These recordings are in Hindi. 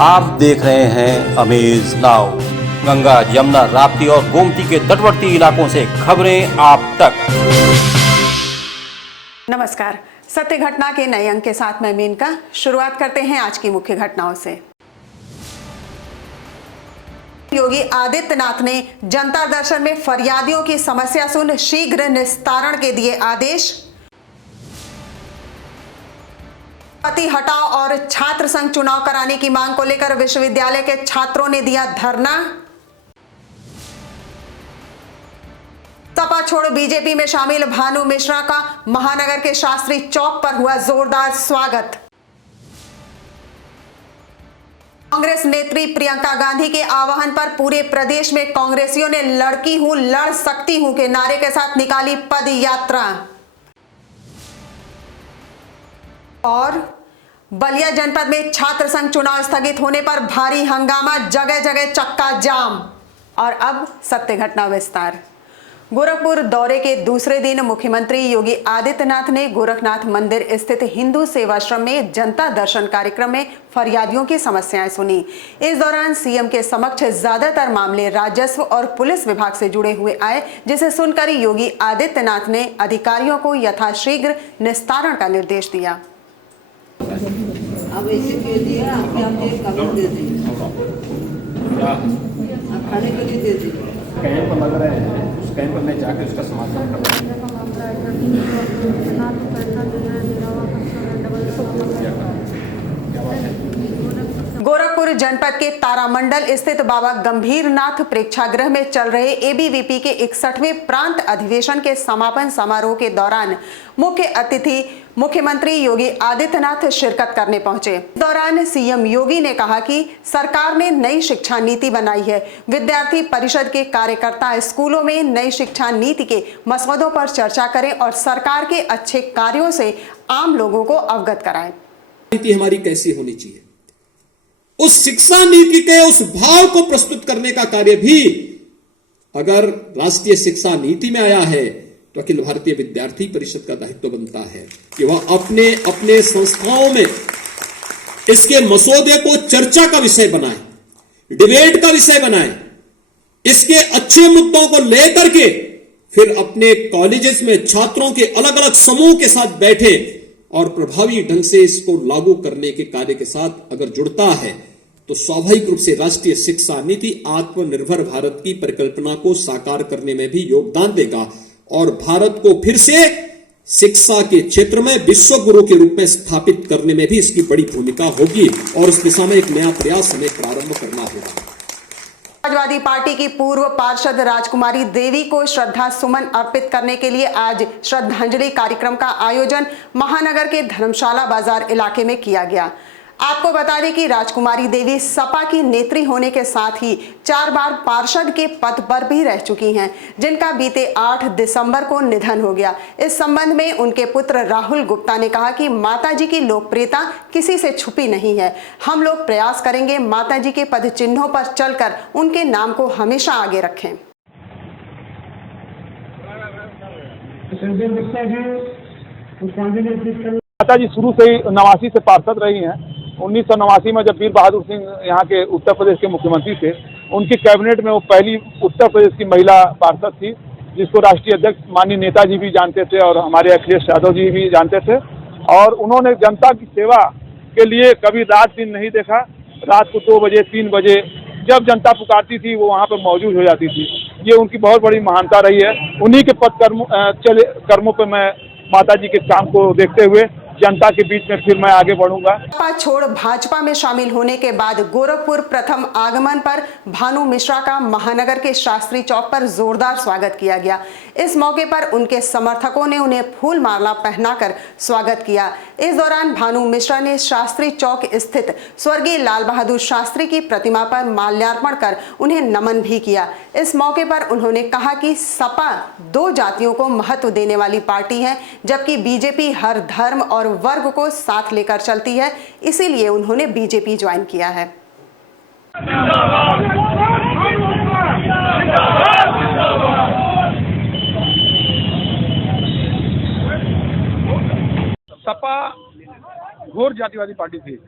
आप देख रहे हैं अमेज नाउ। गंगा, यमुना, राप्ती और गोमती के तटवर्ती इलाकों से खबरें आप तक। नमस्कार, सत्य घटना के नए अंक के साथ मैं मेनका। शुरुआत करते हैं आज की मुख्य घटनाओं से। योगी आदित्यनाथ ने जनता दर्शन में फरियादियों की समस्या सुन शीघ्र निस्तारण के दिए आदेश। पति हटाओ और छात्र संघ चुनाव कराने की मांग को लेकर विश्वविद्यालय के छात्रों ने दिया धरना। सपा छोड़ बीजेपी में शामिल भानु मिश्रा का महानगर के शास्त्री चौक पर हुआ जोरदार स्वागत। कांग्रेस नेत्री प्रियंका गांधी के आह्वान पर पूरे प्रदेश में कांग्रेसियों ने लड़की हूं लड़ सकती हूं के नारे के साथ निकाली पद यात्रा। और बलिया जनपद में छात्र संघ चुनाव स्थगित होने पर भारी हंगामा, जगह जगह चक्का जाम। और अब सत्य घटना विस्तार। गोरखपुर दौरे के दूसरे दिन मुख्यमंत्री योगी आदित्यनाथ ने गोरखनाथ मंदिर स्थित हिंदू सेवाश्रम में जनता दर्शन कार्यक्रम में फरियादियों की समस्याएं सुनी। इस दौरान सीएम के समक्ष ज्यादातर मामले राजस्व और पुलिस विभाग से जुड़े हुए आए, जिसे सुनकर योगी आदित्यनाथ ने अधिकारियों को यथाशीघ्र निस्तारण का निर्देश दिया। अब ऐसे दे दिया, आप एक कवर दे दीजिए, आप खाने के लिए दे दीजिए। कैंप लग रहे हैं, उस कैंप में जाके उसका समाधान करना। गोरखपुर जनपद के तारामंडल स्थित बाबा गंभीरनाथ प्रेक्षागृह में चल रहे एबीवीपी के 61वें प्रांत अधिवेशन के समापन समारोह के दौरान मुख्य अतिथि मुख्यमंत्री योगी आदित्यनाथ शिरकत करने पहुंचे। इस दौरान सीएम योगी ने कहा कि सरकार ने नई शिक्षा नीति बनाई है। विद्यार्थी परिषद के कार्यकर्ता स्कूलों में नई शिक्षा नीति के मसौदों पर चर्चा करें और सरकार के अच्छे कार्यों से आम लोगों को अवगत कराएं। नीति हमारी कैसी होनी चाहिए, उस शिक्षा नीति के उस भाव को प्रस्तुत करने का कार्य भी अगर राष्ट्रीय शिक्षा नीति में आया है तो अखिल भारतीय विद्यार्थी परिषद का दायित्व बनता है कि वह अपने अपने संस्थाओं में इसके मसौदे को चर्चा का विषय बनाए, डिबेट का विषय बनाए, इसके अच्छे मुद्दों को लेकर के फिर अपने कॉलेजेस में छात्रों के अलग अलग समूह के साथ बैठे और प्रभावी ढंग से इसको लागू करने के कार्य के साथ अगर जुड़ता है तो स्वाभाविक रूप से राष्ट्रीय शिक्षा नीति आत्मनिर्भर भारत की परिकल्पना को साकार करने में भी योगदान देगा और भारत को फिर से शिक्षा के क्षेत्र में विश्व गुरु के रूप में स्थापित करने में भी इसकी बड़ी भूमिका होगी और उस दिशा में एक नया प्रयास हमें प्रारंभ करना होगा। समाजवादी पार्टी की पूर्व पार्षद राजकुमारी देवी को श्रद्धा सुमन अर्पित करने के लिए आज श्रद्धांजलि कार्यक्रम का आयोजन महानगर के धर्मशाला बाजार इलाके में किया गया। आपको बता दें कि राजकुमारी देवी सपा की नेत्री होने के साथ ही 4 बार पार्षद के पद पर भी रह चुकी हैं, जिनका बीते 8 दिसंबर को निधन हो गया। इस संबंध में उनके पुत्र राहुल गुप्ता ने कहा कि माताजी की लोकप्रियता किसी से छुपी नहीं है। हम लोग प्रयास करेंगे माताजी के पद चिन्हों पर चलकर उनके नाम को हमेशा आगे रखें। माताजी शुरू से ही 89 से पार्षद रही हैं। 1989 में जब वीर बहादुर सिंह यहाँ के उत्तर प्रदेश के मुख्यमंत्री थे, उनकी कैबिनेट में वो पहली उत्तर प्रदेश की महिला पार्षद थी, जिसको राष्ट्रीय अध्यक्ष माननीय नेताजी भी जानते थे और हमारे अखिलेश यादव जी भी जानते थे। और उन्होंने जनता की सेवा के लिए कभी रात दिन नहीं देखा। रात को 2 बजे 3 बजे जब जनता पुकारती थी वो वहाँ पर मौजूद हो जाती थी। ये उनकी बहुत बड़ी महानता रही है। उन्हीं के पद कर्मों पर मैं माताजी के काम को देखते हुए जनता के बीच में फिर मैं आगे बढ़ूंगा। सपा छोड़ भाजपा में शामिल होने के बाद गोरखपुर प्रथम आगमन पर भानु मिश्रा का महानगर के शास्त्री चौक पर जोरदार स्वागत किया गया। इस मौके पर उनके समर्थकों ने उन्हें फूल माला पहनाकर स्वागत किया। इस दौरान भानु मिश्रा ने शास्त्री चौक स्थित स्वर्गीय लाल बहादुर शास्त्री की प्रतिमा पर माल्यार्पण कर उन्हें नमन भी किया। इस मौके पर उन्होंने कहा कि सपा 2 जातियों को महत्व देने वाली पार्टी है, जबकि बीजेपी हर धर्म और वर्ग को साथ लेकर चलती है, इसीलिए उन्होंने बीजेपी ज्वाइन किया है। सपा घोर जातिवादी पार्टी थी।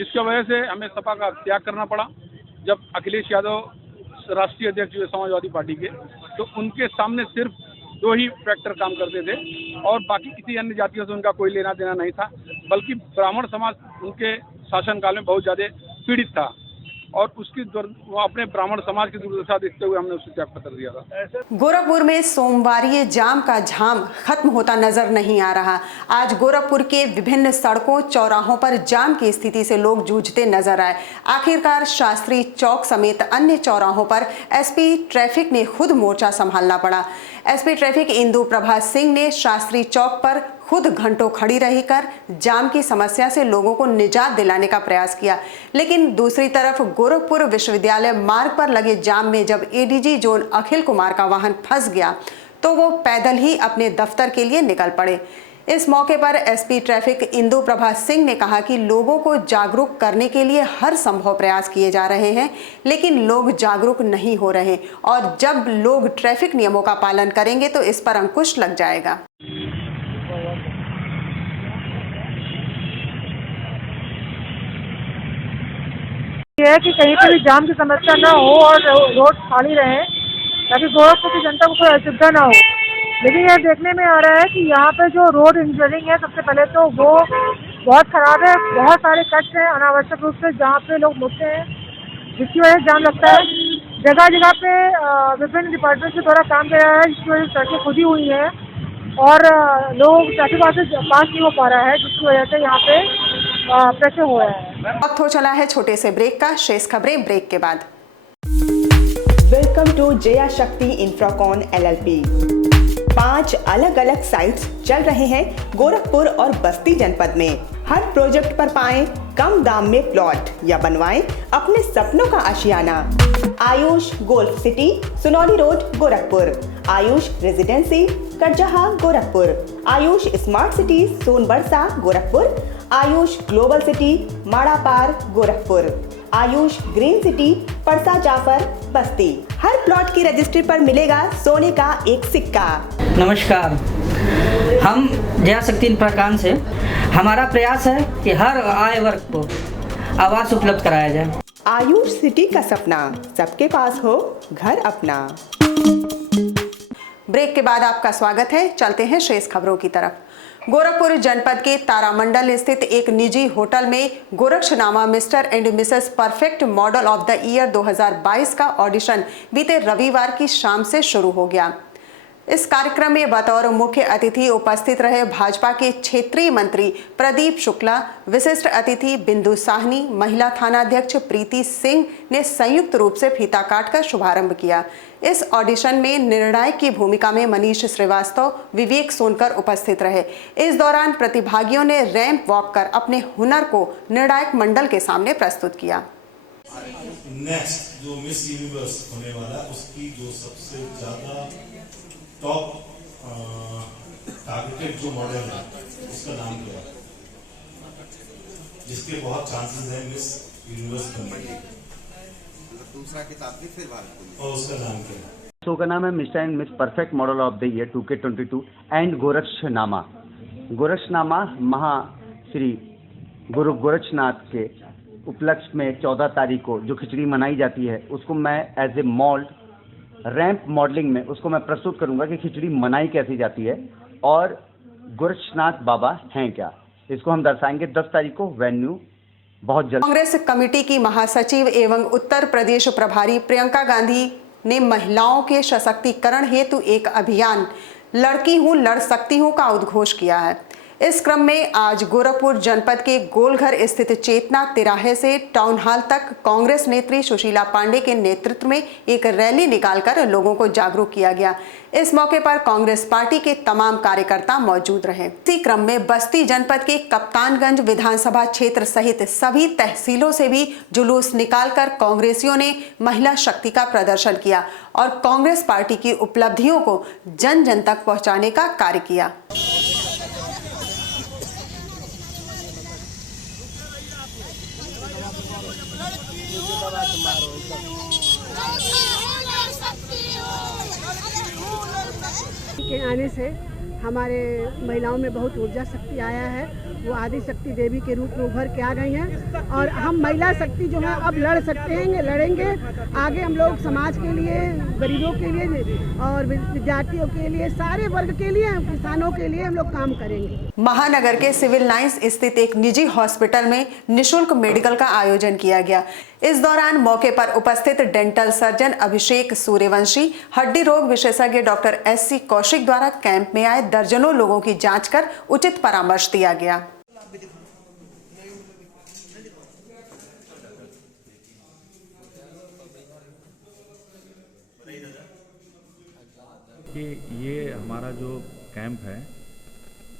जिसकी वजह से हमें सपा का त्याग करना पड़ा। जब अखिलेश यादव राष्ट्रीय अध्यक्ष हुए समाजवादी पार्टी के, तो उनके सामने सिर्फ 2 ही फैक्टर काम करते थे और बाकी किसी अन्य जातियों से उनका कोई लेना देना नहीं था, बल्कि ब्राह्मण समाज उनके शासनकाल में बहुत ज़्यादा पीड़ित था और उसकी वो अपने ब्राह्मण समाज की दुर्दशा देखते हुए हमने उससे त्याग पत्र दिया था। गोरखपुर में सोमवारी जाम का झाम खत्म होता नजर नहीं आ रहा। आज गोरखपुर के विभिन्न सड़कों चौराहों पर जाम की स्थिति से लोग जूझते नजर आए। आखिरकार शास्त्री चौक समेत अन्य चौराहों पर एसपी ट्रैफिक ने खुद मोर्चा संभालना पड़ा। एसपी ट्रैफिक इंदु प्रभा सिंह ने शास्त्री चौक पर खुद घंटों खड़ी रहकर जाम की समस्या से लोगों को निजात दिलाने का प्रयास किया, लेकिन दूसरी तरफ गोरखपुर विश्वविद्यालय मार्ग पर लगे जाम में जब एडीजी जोन अखिल कुमार का वाहन फंस गया तो वो पैदल ही अपने दफ्तर के लिए निकल पड़े। इस मौके पर एसपी ट्रैफिक इंदु प्रभा सिंह ने कहा कि लोगों को जागरूक करने के लिए हर संभव प्रयास किए जा रहे हैं, लेकिन लोग जागरूक नहीं हो रहे और जब लोग ट्रैफिक नियमों का पालन करेंगे तो इस पर अंकुश लग जाएगा। ये है कि कहीं पर भी जाम की समस्या ना हो और रोड खाली रहे ताकि गोरखपुर की जनता को कोई असुविधा ना हो। लेकिन यह देखने में आ रहा है कि यहाँ पे जो रोड इंजीनियरिंग है, सबसे पहले तो वो बहुत खराब है। बहुत सारे कट हैं अनावश्यक रूप से जहाँ पे लोग मुड़ते हैं, जिसकी वजह से जाम लगता है। जगह जगह पे विभिन्न डिपार्टमेंट के द्वारा काम किया है, जिसकी वजह से सड़कें खुदी हुई हैं और लोग ट्रैफिक वहाँ से पास नहीं हो पा रहा है, जिसकी वजह से यहाँ पे प्रेशर हो रहा है। वक्त हो चला है छोटे से ब्रेक का। शेष खबरें ब्रेक के बाद। वेलकम टू जया शक्ति इंफ्राकॉन LLP। 5 अलग अलग साइट्स चल रहे हैं गोरखपुर और बस्ती जनपद में। हर प्रोजेक्ट पर पाएं कम दाम में प्लॉट या बनवाएं अपने सपनों का आशियाना। Ayush golf city, Sunauli road, Gorakhpur. Ayush residency, Karjaha, Gorakhpur. Ayush smart city, Sonbarsa, Gorakhpur. Ayush global city, Madapar, Gorakhpur. Ayush green city, Parsa Jafar, Basti. हर प्लॉट की रजिस्ट्री पर मिलेगा सोने का एक सिक्का। नमस्कार, हम जया शक्ति इंफ्राकॉन से। हमारा प्रयास है कि हर आय वर्ग को आवास उपलब्ध कराया जाए। आयुष सिटी का सपना, सबके पास हो घर अपना। ब्रेक के बाद आपका स्वागत है। चलते हैं शेष खबरों की तरफ। गोरखपुर जनपद के तारामंडल स्थित एक निजी होटल में Gorakshanama mister and Mrs perfect model of the year 2022 का ऑडिशन बीते रविवार की शाम से शुरू हो गया। इस कार्यक्रम में बतौर मुख्य अतिथि उपस्थित रहे भाजपा के क्षेत्रीय मंत्री प्रदीप शुक्ला, विशिष्ट अतिथि बिंदु साहनी, महिला थानाध्यक्ष प्रीति सिंह ने संयुक्त रूप से फीता काटकर शुभारंभ किया। इस ऑडिशन में निर्णायक की भूमिका में मनीष श्रीवास्तव, विवेक सोनकर उपस्थित रहे। इस दौरान प्रतिभागियों ने रैंप वॉक कर अपने हुनर को निर्णायक मंडल के सामने प्रस्तुत किया। नेक्स्ट जो मिस यूनिवर्स होने वाला, उसकी जो सबसे ज्यादा टॉप टारगेटेड जो मॉडल है उसका नाम क्या है, जिसके बहुत चांसेस हैं मिस यूनिवर्स बनने के। दूसरा किताब की फिर बात और उसका नाम क्या है? शो का नाम है mister and miss perfect model of the year 2K22 and Gorakshanama. Gorakshanama Shri Guru Gorakshnath के उपलक्ष्य में 14 तारीख को जो खिचड़ी मनाई जाती है, उसको मैं एज ए मॉल्ड रैंप मॉडलिंग में उसको मैं प्रस्तुत करूंगा कि खिचड़ी मनाई कैसी जाती है और गोरक्षनाथ बाबा हैं क्या। इसको हम दर्शाएंगे 10 तारीख को। वेन्यू बहुत जल्द। कांग्रेस कमेटी की महासचिव एवं उत्तर प्रदेश प्रभारी प्रियंका गांधी ने महिलाओं के सशक्तिकरण हेतु एक अभियान लड़की हूं लड़ सकती हूं का उद्घोष किया है। इस क्रम में आज गोरखपुर जनपद के गोलघर स्थित चेतना तिराहे से टाउन हॉल तक कांग्रेस नेत्री सुशीला पांडे के नेतृत्व में एक रैली निकालकर लोगों को जागरूक किया गया। इस मौके पर कांग्रेस पार्टी के तमाम कार्यकर्ता मौजूद रहे। इसी क्रम में बस्ती जनपद के कप्तानगंज विधानसभा क्षेत्र सहित सभी तहसीलों से भी जुलूस निकालकर कांग्रेसियों ने महिला शक्ति का प्रदर्शन किया और कांग्रेस पार्टी की उपलब्धियों को जन जन तक पहुंचाने का कार्य किया। के आने से हमारे महिलाओं में बहुत ऊर्जा शक्ति आया है। वो आदि शक्ति देवी के रूप में उभर के आ गई हैं और हम महिला शक्ति जो है अब लड़ सकते हैं, लड़ेंगे आगे। हम लोग समाज के लिए, गरीबों के लिए और विद्यार्थियों के लिए, सारे वर्ग के लिए, किसानों के लिए हम लोग काम करेंगे। महानगर के सिविल लाइंस स्थित एक निजी हॉस्पिटल में निशुल्क मेडिकल का आयोजन किया गया। इस दौरान मौके पर उपस्थित डेंटल सर्जन अभिषेक सूर्यवंशी, हड्डी रोग विशेषज्ञ डॉक्टर SC कौशिक द्वारा कैंप में आए दर्जनों लोगों की जांच कर उचित परामर्श दिया गया। कि ये हमारा जो कैंप है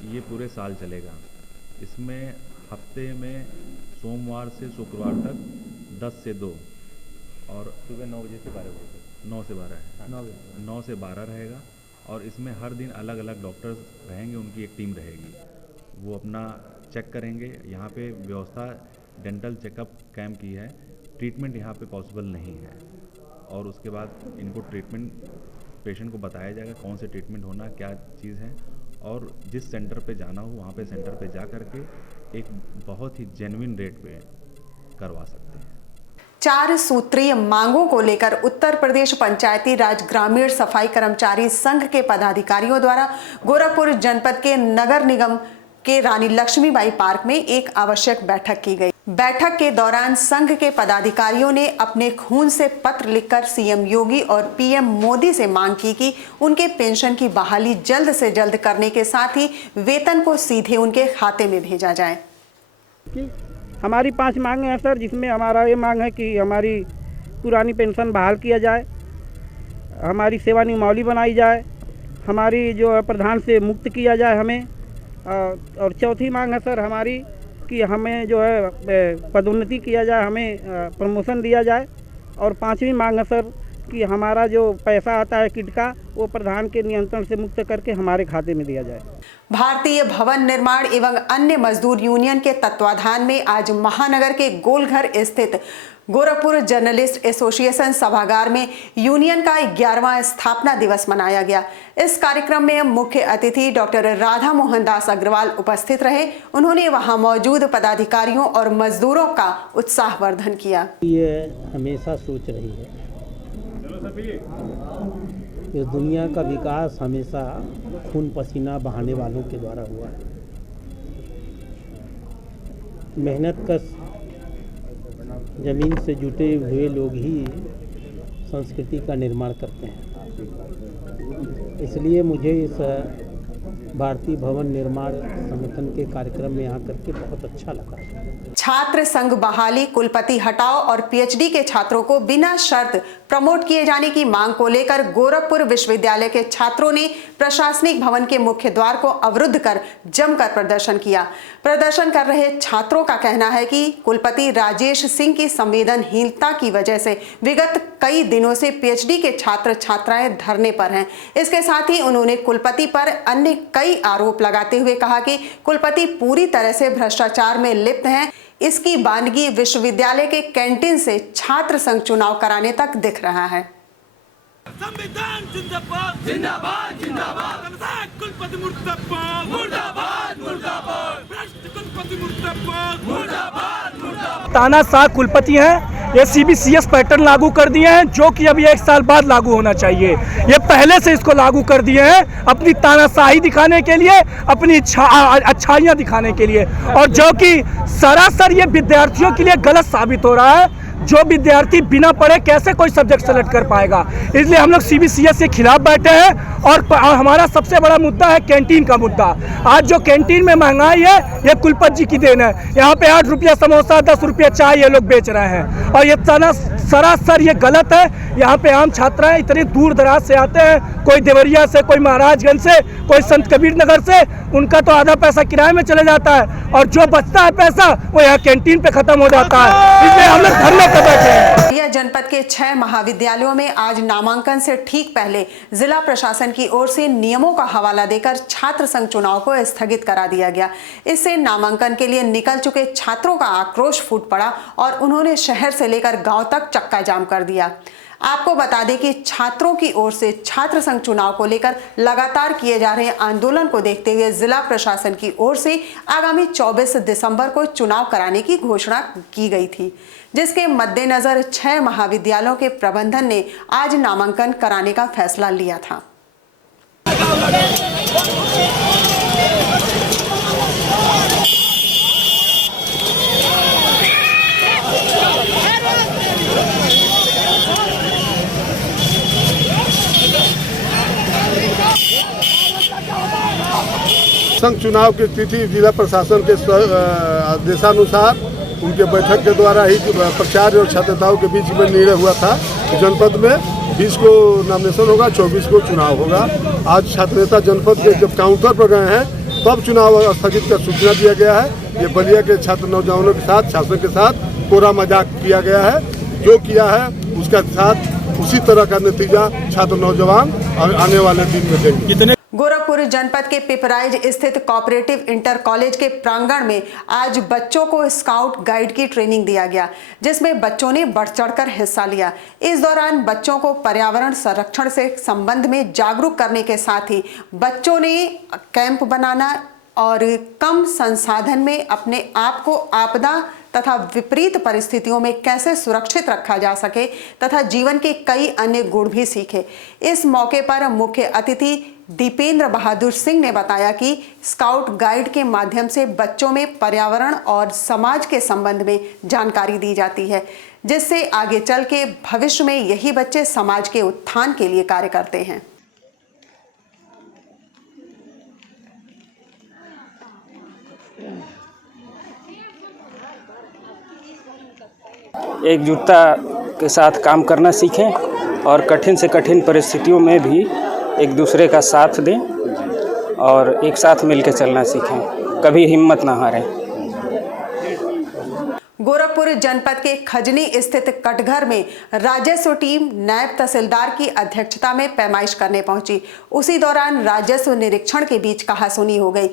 ये पूरे साल चलेगा। इसमें हफ्ते में सोमवार से शुक्रवार तक 10 से 2 और सुबह 9 बजे से 12 बजे तक 9 से 12 है 9 से 12 रहेगा। और इसमें हर दिन अलग अलग डॉक्टर्स रहेंगे, उनकी एक टीम रहेगी, वो अपना चेक करेंगे। यहाँ पे व्यवस्था डेंटल चेकअप कैंप की है, ट्रीटमेंट यहाँ पे पॉसिबल नहीं है। और उसके बाद इनको ट्रीटमेंट पेशेंट को बताया जाएगा कौन से ट्रीटमेंट होना, क्या चीज़ है, और जिस सेंटर पे जाना हो वहाँ पे सेंटर पे जा करके एक बहुत ही जेन्युइन रेट पे करवा सकते हैं। 4 सूत्रीय मांगों को लेकर उत्तर प्रदेश पंचायती राज ग्रामीण सफाई कर्मचारी संघ के पदाधिकारियों द्वारा गोरखपुर जनपद के नगर निगम के रानी लक्ष्मीबाई पार्क में एक आवश्यक बैठक की गई। बैठक के दौरान संघ के पदाधिकारियों ने अपने खून से पत्र लिखकर सीएम योगी और पीएम मोदी से मांग की कि उनके पेंशन की बहाली जल्द से जल्द करने के साथ ही वेतन को सीधे उनके खाते में भेजा जाए। हमारी 5 मांगे हैं सर, जिसमें हमारा ये मांग है कि हमारी पुरानी पेंशन बहाल किया जाए, हमारी सेवानिवृत्ति बनाई जाए, हमारी जो है प्रधान से मुक्त किया जाए हमें, और चौथी मांग है सर हमारी कि हमें जो है पदोन्नति किया जाए, हमें प्रमोशन दिया जाए, और 5वीं मांग है सर कि हमारा जो पैसा आता है किट का वो प्रधान के नियंत्रण से मुक्त करके हमारे खाते में दिया जाए। भारतीय भवन निर्माण एवं अन्य मजदूर यूनियन के तत्वाधान में आज महानगर के गोलघर स्थित गोरखपुर जर्नलिस्ट एसोसिएशन सभागार में यूनियन का 11वां स्थापना दिवस मनाया गया। इस कार्यक्रम में मुख्य अतिथि डॉक्टर राधा मोहन दास अग्रवाल उपस्थित रहे। उन्होंने वहां मौजूद पदाधिकारियों और मजदूरों का उत्साहवर्धन किया। ये हमेशा सोच रही है कि दुनिया का विकास हमेशा खून पसीना बहाने वालों के द्वारा हुआ है। मेहनत कश जमीन से जुटे हुए लोग ही संस्कृति का निर्माण करते हैं। इसलिए मुझे इस भारतीय भवन निर्माण संगठन के कार्यक्रम में आकर के बहुत अच्छा लगा। छात्र संघ बहाली, कुलपति हटाओ और पीएचडी के छात्रों को बिना शर्त प्रमोट किए जाने की मांग को लेकर गोरखपुर विश्वविद्यालय के छात्रों ने प्रशासनिक भवन के मुख्य द्वार को अवरुद्ध कर जमकर प्रदर्शन किया। प्रदर्शन कर रहे छात्रों का कहना है कि कुलपति राजेश सिंह की संवेदनहीनता की वजह से विगत कई दिनों से पीएचडी के छात्र छात्राएं धरने पर हैं। इसके साथ ही उन्होंने कुलपति पर अन्य कई आरोप लगाते हुए कहा कि कुलपति पूरी तरह से भ्रष्टाचार में लिप्त हैं। इसकी बानगी विश्वविद्यालय के कैंटीन से छात्र संघ चुनाव कराने तक दिख रहा है। संविधान जिंदाबाद जिंदाबाद जिंदाबाद, कुलपति मुर्दाबाद मुर्दाबाद मुर्दाबाद, भ्रष्ट कुलपति मुर्दाबाद मुर्दाबाद मुर्दाबाद। तानाशाह कुलपति हैं, ये सीबीसीएस पैटर्न लागू कर दिए हैं जो कि अभी 1 साल बाद लागू होना चाहिए। ये पहले से इसको लागू कर दिए हैं अपनी तानाशाही दिखाने के लिए, अपनी अच्छाइयाँ दिखाने के लिए, और जो कि सरासर ये विद्यार्थियों के लिए गलत साबित हो रहा है। जो विद्यार्थी बिना पढ़े कैसे कोई सब्जेक्ट सेलेक्ट कर पाएगा, इसलिए हम लोग सीबीसीएस के खिलाफ बैठे हैं। और हमारा सबसे बड़ा मुद्दा है कैंटीन का मुद्दा। आज जो कैंटीन में महंगाई है ये कुलपति जी की देन है। यहाँ पे 8 रुपया समोसा 10 रुपया चाय ये लोग बेच रहे हैं, और ये सरासर ये गलत है। यहाँ पे आम छात्र इतने दूर दराज से आते हैं, कोई देवरिया से, कोई महाराजगंज से, कोई संत कबीर नगर से, उनका तो आधा पैसा किराए में चले जाता है, और जो बचता है पैसा वो यहाँ कैंटीन पे खत्म हो जाता है। इसलिए हम लोग धरने पे बैठे हैं। जनपद के 6 महाविद्यालयों में आज नामांकन से ठीक पहले जिला प्रशासन की ओर से नियमों का हवाला देकर छात्र संघ चुनाव को स्थगित करा दिया गया। इससे नामांकन के लिए निकल चुके छात्रों का आक्रोश फूट पड़ा और उन्होंने शहर से लेकर गांव तक चक्का जाम कर दिया। आपको बता दें कि छात्रों की ओर से छात्र संघ चुनाव को लेकर लगातार किए जा रहे आंदोलन को देखते हुए जिला प्रशासन की ओर से आगामी 24 दिसंबर को चुनाव कराने की घोषणा की गई थी, जिसके मद्देनजर 6 महाविद्यालयों के प्रबंधन ने आज नामांकन कराने का फैसला लिया था। संघ चुनाव की तिथि जिला प्रशासन के आदेशानुसार उनके बैठक के द्वारा ही प्रचार और छात्रताओं के बीच में निर्णय हुआ था कि जनपद में 20 को नॉमिनेशन होगा, 24 को चुनाव होगा। आज छात्र नेता जनपद के जब काउंटर पर गए हैं तब चुनाव स्थगित कर सूचना दिया गया है। ये बलिया के छात्र नौजवानों के साथ, शासन के साथ कोरा मजाक किया गया है। जो किया है उसका साथ उसी तरह का नतीजा छात्र नौजवान आने वाले दिन में देंगे। गोरखपुर जनपद के पिपराइज स्थित कोऑपरेटिव इंटर कॉलेज के प्रांगण में आज बच्चों को स्काउट गाइड की ट्रेनिंग दिया गया, जिसमें बच्चों ने बढ़ चढ़कर हिस्सा लिया। इस दौरान बच्चों को पर्यावरण संरक्षण से संबंध में जागरूक करने के साथ ही बच्चों ने कैंप बनाना और कम संसाधन में अपने आप को आपदा तथा विपरीत परिस्थितियों में कैसे सुरक्षित रखा जा सके तथा जीवन के कई अन्य गुण भी सीखे। इस मौके पर मुख्य अतिथि दीपेंद्र बहादुर सिंह ने बताया कि स्काउट गाइड के माध्यम से बच्चों में पर्यावरण और समाज के संबंध में जानकारी दी जाती है, जिससे आगे चल के भविष्य में यही बच्चे समाज के उत्थान के लिए कार्य करते हैं। एकजुटता के साथ काम करना सीखें और कठिन से कठिन परिस्थितियों में भी एक दूसरे का साथ दें और एक साथ मिलकर चलना सीखें, कभी हिम्मत ना हारें। गोरखपुर जनपद के खजनी स्थित कटघर में राजस्व टीम नायब तहसीलदार की अध्यक्षता में पैमाइश करने पहुंची। उसी दौरान राजस्व निरीक्षण के बीच कहासुनी हो गई,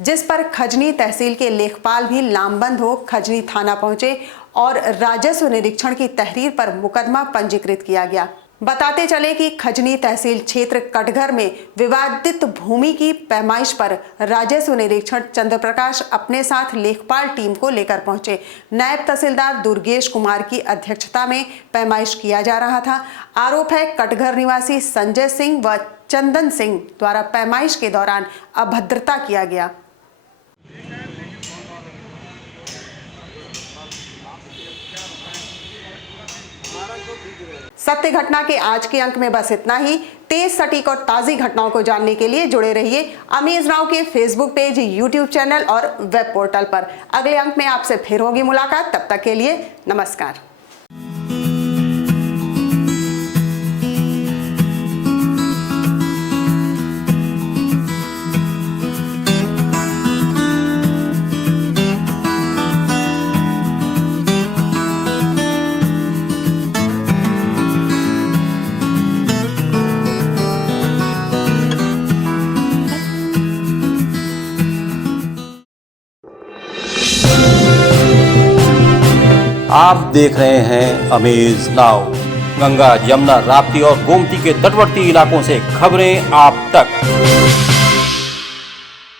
जिस पर खजनी तहसील के लेखपाल भी लामबंद हो खजनी थाना पहुंचे और राजस्व निरीक्षण की तहरीर पर मुकदमा पंजीकृत किया गया। बताते चले कि खजनी तहसील क्षेत्र कटघर में विवादित भूमि की पैमाइश पर राजस्व निरीक्षक चंद्रप्रकाश अपने साथ लेखपाल टीम को लेकर पहुंचे। नायब तहसीलदार दुर्गेश कुमार की अध्यक्षता में पैमाइश किया जा रहा था। आरोप है कटघर निवासी संजय सिंह व चंदन सिंह द्वारा पैमाइश के दौरान अभद्रता किया गया। सत्य घटना के आज के अंक में बस इतना ही। तेज, सटीक और ताज़ी घटनाओं को जानने के लिए जुड़े रहिए अमीज नाउ के फेसबुक पेज, यूट्यूब चैनल और वेब पोर्टल पर। अगले अंक में आपसे फिर होगी मुलाकात। तब तक के लिए नमस्कार। आप देख रहे हैं अमेज नाउ। गंगा, यमुना, राप्ती और गोमती के तटवर्ती इलाकों से खबरें आप तक।